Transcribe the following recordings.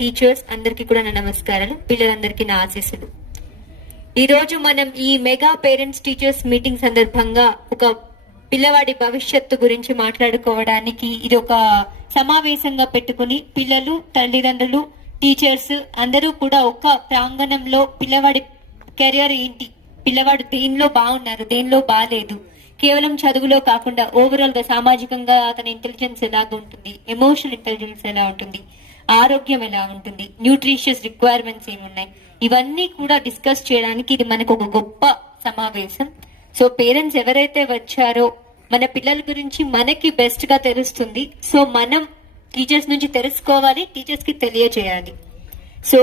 Teachers అందరికీ కూడా నా నమస్కారాలు. పిల్లలందరికీ నా ఆశీస్సులు. ఈరోజు మనం ఈ మెగా పేరెంట్స్ టీచర్స్ మీటింగ్ సందర్భంగా ఒక పిల్లవాడి భవిష్యత్తు గురించి మాట్లాడుకోవడానికి ఇది ఒక సమావేశంగా పెట్టుకుని పిల్లలు తల్లిదండ్రులు టీచర్స్ అందరూ కూడా ఒక ప్రాంగణంలో పిల్లవాడి కెరియర్ ఏంటి? పిల్లవాడు దేనిలో బాగున్నారు? దేనిలో బాగాలేదు కేవలం చదువులో కాకుండా ఓవరాల్గా సామాజికంగా అతని ఇంటెలిజెన్స్ ఎలాగ ఉంటుంది ఎమోషనల్ ఇంటెలిజెన్స్ ఎలా ఉంటుంది? ఆరోగ్యం ఎలా ఉంటుంది న్యూట్రిషియస్ రిక్వైర్మెంట్స్ ఏమున్నాయి ఇవన్నీ కూడా డిస్కస్ చేయడానికి ఇది మనకు ఒక గొప్ప సమావేశం. సో పేరెంట్స్ ఎవరైతే వచ్చారో మన పిల్లల గురించి మనకి బెస్ట్గా తెలుస్తుంది. సో మనం టీచర్స్ నుంచి తెలుసుకోవాలి టీచర్స్కి తెలియజేయాలి సో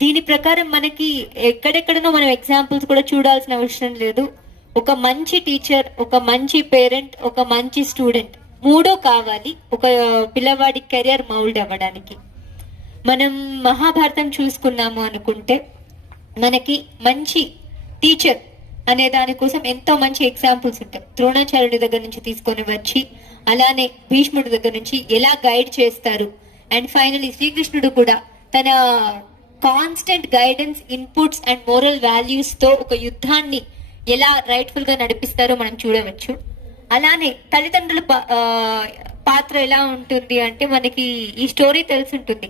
దీని ప్రకారం మనకి ఎక్కడెక్కడనో మనం ఎగ్జాంపుల్స్ కూడా చూడాల్సిన అవసరం లేదు. ఒక మంచి టీచర్ ఒక మంచి పేరెంట్ ఒక మంచి స్టూడెంట్ మూడో కావాలి. ఒక పిల్లవాడి కెరియర్ మౌల్డ్ అవ్వడానికి. మనం మహాభారతం చూసుకున్నాము అనుకుంటే మనకి మంచి టీచర్ అనే దానికోసం ఎంతో మంచి ఎగ్జాంపుల్స్ ఉంటాయి. ద్రోణాచార్యుడి దగ్గర నుంచి తీసుకొని వచ్చి అలానే భీష్ముడి దగ్గర నుంచి ఎలా గైడ్ చేస్తారు. అండ్ ఫైనలీ శ్రీకృష్ణుడు కూడా తన constant guidance inputs and moral వాల్యూస్తో ఒక యుద్ధాన్ని ఎలా రైట్ఫుల్గా నడిపిస్తారో మనం చూడవచ్చు. అలానే తల్లిదండ్రుల పాత్ర ఎలా ఉంటుంది అంటే మనకి ఈ స్టోరీ తెలిసి ఉంటుంది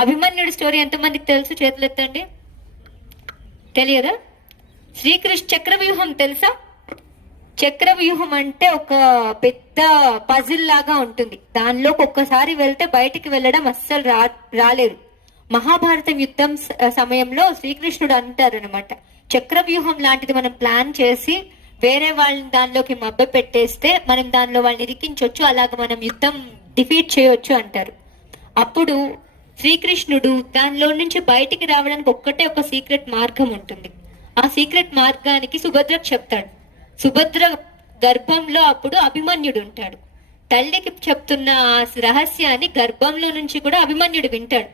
అభిమన్యుడి స్టోరీ ఎంతమందికి తెలుసు చేతులెత్తండి? తెలియదా? శ్రీకృష్ణ చక్రవ్యూహం తెలుసా? చక్రవ్యూహం అంటే ఒక పెద్ద పజిల్ లాగా ఉంటుంది. దానిలోకి ఒక్కసారి వెళ్తే బయటికి వెళ్ళడం అస్సలు రా రాలేదు. మహాభారతం యుద్ధం సమయంలో శ్రీకృష్ణుడు అంటారు అనమాట చక్రవ్యూహం లాంటిది మనం ప్లాన్ చేసి వేరే వాళ్ళని దానిలోకి మబ్బ పెట్టేస్తే మనం దానిలో వాళ్ళని ఇరికించవచ్చు అలాగ మనం యుద్ధం డిఫీట్ చేయొచ్చు అంటారు. అప్పుడు శ్రీకృష్ణుడు దానిలో నుంచి బయటికి రావడానికి ఒక్కటే ఒక సీక్రెట్ మార్గం ఉంటుంది. ఆ సీక్రెట్ మార్గానికి సుభద్రకు చెప్తాడు. సుభద్ర గర్భంలో అప్పుడు అభిమన్యుడు ఉంటాడు. తల్లికి చెప్తున్న ఆ రహస్యాన్ని గర్భంలో నుంచి కూడా అభిమన్యుడు వింటాడు.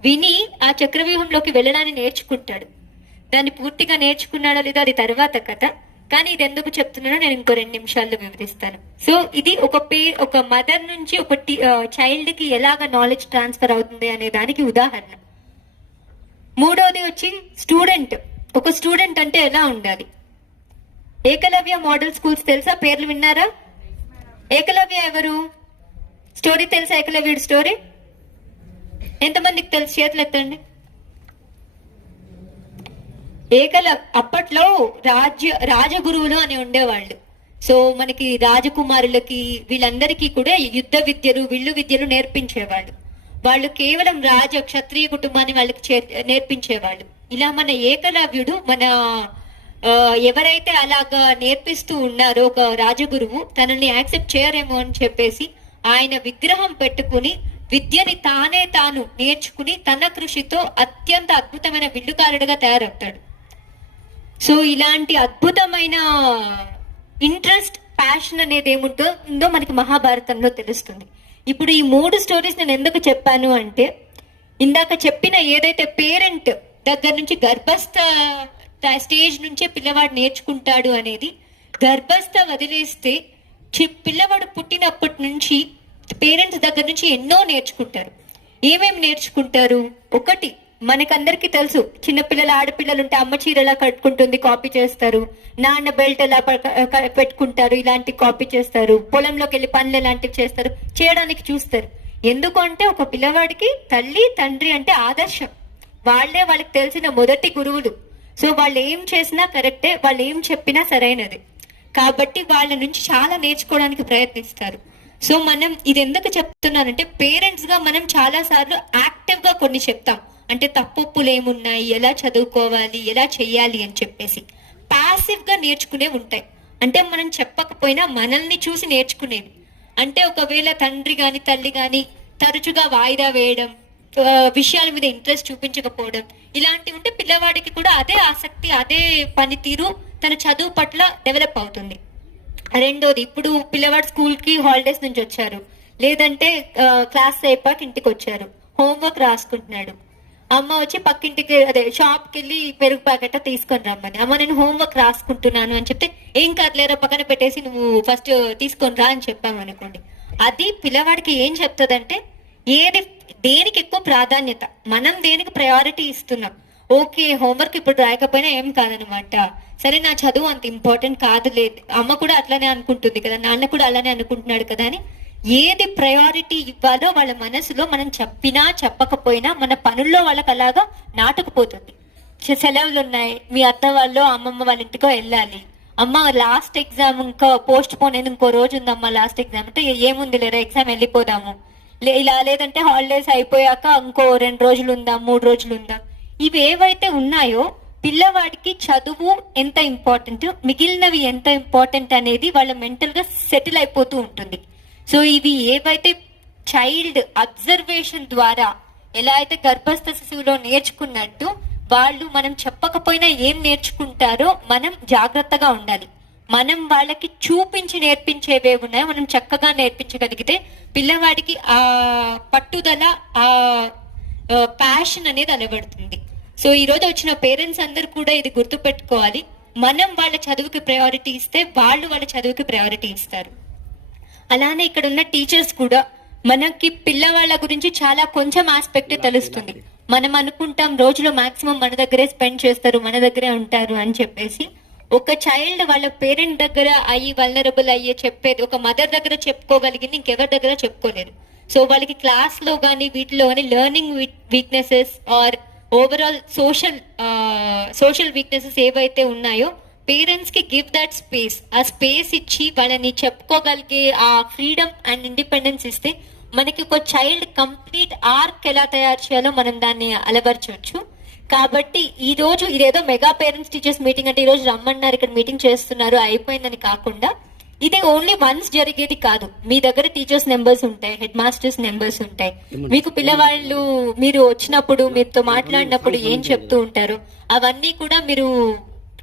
విని ఆ చక్రవ్యూహంలోకి వెళ్ళడాన్ని నేర్చుకుంటాడు. దాన్ని పూర్తిగా నేర్చుకున్నాడో లేదో అది తర్వాత కథ. కానీ ఇది ఎందుకు చెప్తున్నానో నేను ఇంకో రెండు నిమిషాల్లో వివరిస్తాను. సో ఇది ఒక పే ఒక మదర్ నుంచి ఒక చైల్డ్కి ఎలాగ నాలెడ్జ్ ట్రాన్స్ఫర్ అవుతుంది అనే దానికి ఉదాహరణ. మూడోది వచ్చి స్టూడెంట్ ఒక స్టూడెంట్ అంటే ఎలా ఉండాలి? ఏకలవ్య మోడల్ స్కూల్స్ తెలుసా? పేర్లు విన్నారా? ఏకలవ్య ఎవరు? స్టోరీ తెలుసా? ఏకలవ్యుడి స్టోరీ ఎంతమందికి తెలుసు? చేతులు ఎత్తండి ఏకల అప్పట్లో రాజ్య రాజగురువులు అని ఉండేవాళ్ళు. సో మనకి రాజకుమారులకి వీళ్ళందరికీ కూడా యుద్ధ విద్యలు విల్లు విద్యలు నేర్పించేవాళ్ళు. వాళ్ళు కేవలం రాజ క్షత్రియ కుటుంబాన్ని వాళ్ళకి నేర్పించేవాళ్ళు. ఇలా మన ఏకలవ్యుడు మన ఎవరైతే అలాగా నేర్పిస్తూ ఉన్నారో ఒక రాజగురువు తనని యాక్సెప్ట్ చేయరేమో అని చెప్పేసి ఆయన విగ్రహం పెట్టుకుని విద్యని తానే తాను నేర్చుకుని తన కృషితో అత్యంత అద్భుతమైన విల్లుకారుడుగా తయారవుతాడు. సో ఇలాంటి అద్భుతమైన ఇంట్రెస్ట్ ప్యాషన్ అనేది ఏముంటో ఉందో మనకి మహాభారతంలో తెలుస్తుంది. ఇప్పుడు ఈ మూడు స్టోరీస్ నేను ఎందుకు చెప్పాను అంటే ఇందాక చెప్పిన ఏదైతే పేరెంట్ దగ్గర నుంచి గర్భస్థ స్టేజ్ నుంచే పిల్లవాడు నేర్చుకుంటాడు అనేది గర్భస్థ వదిలేస్తే చి- పిల్లవాడు పుట్టినప్పటి నుంచి పేరెంట్స్ దగ్గర నుంచి ఎన్నో నేర్చుకుంటారు. ఏమేమి నేర్చుకుంటారు? ఒకటి మనకందరికీ తెలుసు చిన్నపిల్లల ఆడపిల్లలు ఉంటే అమ్మ చీర ఎలా కట్టుకుంటుంది కాపీ చేస్తారు. నాన్న బెల్ట్ ఎలా పెట్టుకుంటారు ఇలాంటి కాపీ చేస్తారు. పొలంలోకి వెళ్ళి పనులు ఎలాంటివి చేస్తారు చేయడానికి చూస్తారు. ఎందుకంటే ఒక పిల్లవాడికి తల్లి తండ్రి అంటే ఆదర్శం. వాళ్ళే వాళ్ళకి తెలిసిన మొదటి గురువులు. సో వాళ్ళు ఏం చేసినా కరెక్టే వాళ్ళు ఏం చెప్పినా సరైనది. కాబట్టి వాళ్ళ నుంచి చాలా నేర్చుకోవడానికి ప్రయత్నిస్తారు. సో మనం ఇది ఎందుకు చెప్తున్నానంటే పేరెంట్స్గా మనం చాలా సార్లు కొన్ని చెప్తాం. అంటే తప్పులు ఏమున్నాయి ఎలా చదువుకోవాలి? ఎలా చేయాలి అని చెప్పేసి. పాసివ్గా నేర్చుకునే ఉంటాయి. అంటే మనం చెప్పకపోయినా మనల్ని చూసి నేర్చుకునేది. అంటే ఒకవేళ తండ్రి కానీ తల్లి కానీ తరచుగా వాయిదా వేయడం విషయాల మీద ఇంట్రెస్ట్ చూపించకపోవడం ఇలాంటివి ఉంటే పిల్లవాడికి కూడా అదే ఆసక్తి అదే పనితీరు తన చదువు పట్ల డెవలప్ అవుతుంది. రెండోది ఇప్పుడు పిల్లవాడు స్కూల్కి హాలిడేస్ నుంచి వచ్చారు. లేదంటే క్లాస్ అయిపోయాక ఇంటికి వచ్చారు హోంవర్క్ రాసుకుంటున్నాడు. అమ్మ వచ్చి పక్కింటికి అదే షాప్కి వెళ్ళి పెరుగు ప్యాకెట్ తీసుకొని రమ్మని. అమ్మ నేను హోంవర్క్ రాసుకుంటున్నాను అని చెప్తే ఏం కాదులేరా పక్కన పెట్టేసి నువ్వు ఫస్ట్ తీసుకొని రా అని చెప్పాము అనుకోండి. అది పిల్లవాడికి ఏం చెప్తుందంటే ఏది దేనికి ఎక్కువ ప్రాధాన్యత? మనం దేనికి ప్రయారిటీ ఇస్తున్నాం? ఓకే హోంవర్క్ ఇప్పుడు రాయకపోయినా ఏం కాదనమాట. సరే నా చదువు అంత ఇంపార్టెంట్ కాదు లేదు అమ్మ కూడా అట్లానే అనుకుంటుంది కదా నాన్న కూడా అలానే అనుకుంటున్నాడు కదా అని ఏది ప్రయారిటీ ఇవ్వాలో వాళ్ళ మనసులో మనం చెప్పినా చెప్పకపోయినా మన పనుల్లో వాళ్ళకి అలాగా నాటుకుపోతుంది. సెలవులు ఉన్నాయి. మీ అత్త వాళ్ళు అమ్మమ్మ వాళ్ళ ఇంటికో వెళ్ళాలి. అమ్మ లాస్ట్ ఎగ్జామ్ ఇంకో పోస్ట్ పోన్ ఇంకో రోజు ఉందమ్మా లాస్ట్ ఎగ్జామ్ అంటే ఏముంది లేరా ఎగ్జామ్ వెళ్ళిపోదాము. లే- ఇలా లేదంటే హాలిడేస్ అయిపోయాక ఇంకో రెండు రోజులు ఉందా మూడు రోజులు ఉందా? ఇవి ఏవైతే ఉన్నాయో పిల్లవాడికి చదువు ఎంత ఇంపార్టెంట్ మిగిలినవి ఎంత ఇంపార్టెంట్ అనేది వాళ్ళ మెంటల్గా సెటిల్ అయిపోతూ ఉంటుంది. సో ఇవి ఏవైతే చైల్డ్ అబ్జర్వేషన్ ద్వారా ఎలా అయితే గర్భస్థ శిశువులో నేర్చుకున్నట్టు వాళ్ళు మనం చెప్పకపోయినా ఏం నేర్చుకుంటారో మనం జాగ్రత్తగా ఉండాలి. మనం వాళ్ళకి చూపించి నేర్పించేవే ఉన్నాయో. మనం చక్కగా నేర్పించగలిగితే పిల్లవాడికి ఆ పట్టుదల ఆ ప్యాషన్ అనేది అలవడుతుంది. సో ఈరోజు వచ్చిన పేరెంట్స్ అందరు కూడా ఇది గుర్తుపెట్టుకోవాలి. మనం వాళ్ళ చదువుకి ప్రయారిటీ ఇస్తే వాళ్ళు వాళ్ళ చదువుకి ప్రయారిటీ ఇస్తారు. అలానే ఇక్కడ ఉన్న టీచర్స్ కూడా మనకి పిల్లవాళ్ళ గురించి చాలా కొంచెం ఆస్పెక్ట్ తెలుస్తుంది. మనం అనుకుంటాం రోజులో మాక్సిమం మన దగ్గరే స్పెండ్ చేస్తారు మన దగ్గరే ఉంటారు అని చెప్పేసి. ఒక చైల్డ్ వాళ్ళ పేరెంట్ దగ్గర అయ్యి వల్నరబుల్ అయ్యే చెప్పేది ఒక మదర్ దగ్గర చెప్పుకోగలిగింది ఇంకెవరి దగ్గర చెప్పుకోలేరు సో వాళ్ళకి క్లాస్లో కానీ వీటిలో కానీ learning weaknesses or overall social social weaknesses ఏవైతే ఉన్నాయో పేరెంట్స్కి గివ్ దట్ స్పేస్ ఆ స్పేస్ ఇచ్చి వాళ్ళని చెప్పుకోగలిగే ఆ ఫ్రీడమ్ అండ్ ఇండిపెండెన్స్ ఇస్తే మనకి ఒక చైల్డ్ కంప్లీట్ ఆర్క్ ఎలా తయారు చేయాలో మనం దాన్ని అలవర్చవచ్చు. కాబట్టి ఈ రోజు ఇదేదో మెగా పేరెంట్స్ టీచర్స్ మీటింగ్ అంటే ఈ రోజు రమ్మన్నారు ఇక్కడ మీటింగ్ చేస్తున్నారు అయిపోయిందని కాకుండా ఇది ఓన్లీ వన్స్ జరిగేది కాదు. మీ దగ్గర టీచర్స్ నెంబర్స్ ఉంటాయి హెడ్ మాస్టర్స్ నెంబర్స్ ఉంటాయి. మీకు పిల్లవాళ్ళు మీరు వచ్చినప్పుడు మీతో మాట్లాడినప్పుడు ఏం చెప్తూ ఉంటారు? అవన్నీ కూడా మీరు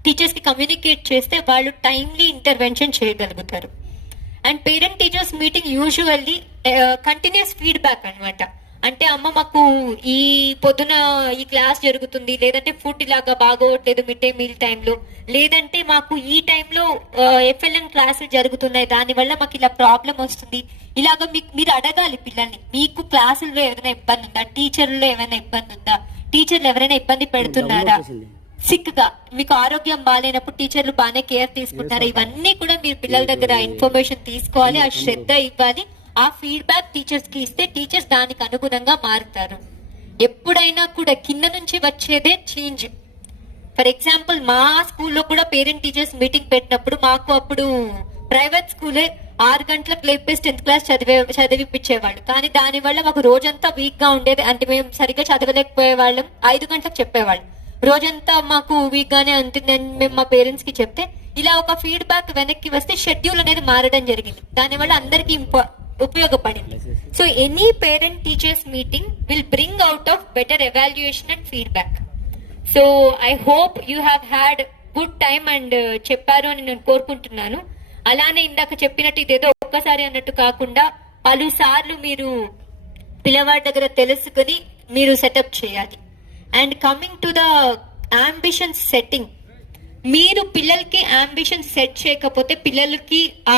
టీచర్స్కి కమ్యూనికేట్ చేస్తే వాళ్ళు టైమ్లీ ఇంటర్వెన్షన్ చేయగలుగుతారు. And parent teachers meeting usually continuous feedback అన్నమాట. అంటే అమ్మ మాకు ఈ పొద్దున ఈ క్లాస్ జరుగుతుంది లేదంటే ఫుడ్ ఇలాగా బాగోట్లేదు మిడ్ డే మీల్ టైంలో లేదంటే మాకు ఈ టైంలో ఎఫ్ఎల్ఎన్ క్లాసులు జరుగుతున్నాయి దానివల్ల మాకు ఇలా ప్రాబ్లం వస్తుంది. ఇలాగ మీకు మీరు అడగాలి పిల్లల్ని మీకు క్లాసుల్లో ఏమైనా ఇబ్బంది ఉందా? టీచర్లో ఏమైనా ఇబ్బంది ఉందా? టీచర్లు ఎవరైనా ఇబ్బంది పెడుతున్నారా? సిక్గా మీకు ఆరోగ్యం బాగాలేనప్పుడు టీచర్లు బాగానే కేర్ తీసుకుంటారు ఇవన్నీ కూడా మీరు పిల్లల దగ్గర ఇన్ఫర్మేషన్ తీసుకోవాలి. ఆ శ్రద్ధ ఇవ్వాలి. ఆ ఫీడ్బ్యాక్ టీచర్స్కి ఇస్తే టీచర్స్ దానికి అనుగుణంగా మారుతారు. ఎప్పుడైనా కూడా కింద నుంచి వచ్చేదే చేంజ్. ఫర్ ఎగ్జాంపుల్ మా స్కూల్లో కూడా పేరెంట్ టీచర్స్ మీటింగ్ పెట్టినప్పుడు మాకు అప్పుడు ప్రైవేట్ స్కూలే ఆరు గంటలకు లేపేసి టెన్త్ క్లాస్ చదివే చదివిపించేవాళ్ళు కానీ దానివల్ల మాకు రోజంతా వీక్గా ఉండేది. అంటే మేము సరిగ్గా చదవలేకపోయే వాళ్ళం ఐదు గంటలకు చెప్పేవాళ్ళం. రోజంతా మాకు వీక్గానే ఉంటుందని మేము మా పేరెంట్స్కి చెప్తే ఇలా ఒక ఫీడ్బ్యాక్ వెనక్కి వస్తే షెడ్యూల్ అనేది మారడం జరిగింది. దానివల్ల అందరికీ ఇంపా ఉపయోగపడింది. So any parent teachers meeting will bring out of better evaluation and feedback so I hope you have had good time and చెప్పారు అని నేను కోరుకుంటున్నాను. అలానే ఇందాక చెప్పినట్టు ఇదేదో ఒక్కసారి అన్నట్టు కాకుండా పలుసార్లు మీరు పిల్లవాడి దగ్గర తెలుసుకుని మీరు సెటప్ చేయాలి. And coming to the ambition setting మీరు పిల్లలకి అంబిషన్ సెట్ చేయకపోతే పిల్లలకి ఆ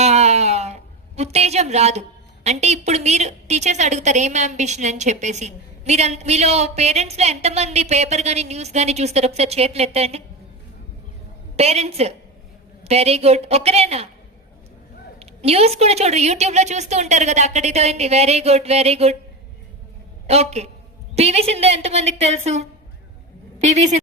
ఉత్తేజం రాదు. అంటే ఇప్పుడు మీరు టీచర్స్ అడుగుతారు ఏం అంబిషన్ అని చెప్పేసి. మీరు మీలో పేరెంట్స్లో ఎంతమంది పేపర్ కానీ న్యూస్ కానీ చూస్తారు? ఒకసారి చేతులు ఎత్తండి. పేరెంట్స్ వెరీ గుడ్ ఒకరేనా? న్యూస్ కూడా చూడరు. యూట్యూబ్లో చూస్తూ ఉంటారు కదా అక్కడ very good very good okay PV Sindhu ఎంతమందికి తెలుసు? పివి సింధు